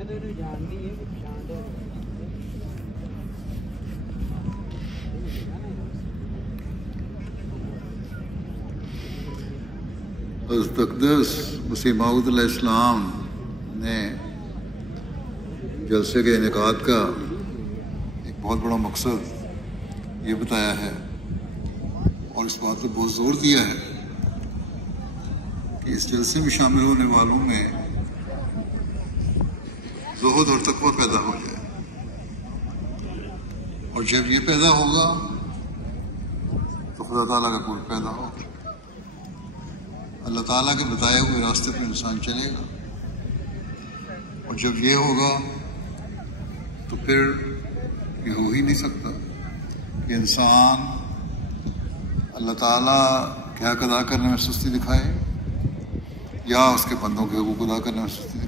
حضرت اقدس مسیح موعود علیہ السلام نے جلسے کے انعقاد کا ایک بہت بڑا مقصد یہ بتایا ہے اور اس بات پر بہت زور دیا ہے کہ اس جلسے میں شامل ہونے والوں میں زہد اور تقویٰ پیدا ہو جائے، اور جب یہ پیدا ہوگا تو خدا تعالیٰ کا قرب پیدا ہوگا، اللہ تعالیٰ کے بتائے ہوئے راستے پر انسان چلے گا، اور جب یہ ہوگا تو پھر یہ ہو ہی نہیں سکتا کہ انسان اللہ تعالیٰ کے حق ادا کرنے میں سستی دکھائے یا اس کے بندوں کے حقوق ادا کرنے میں سستی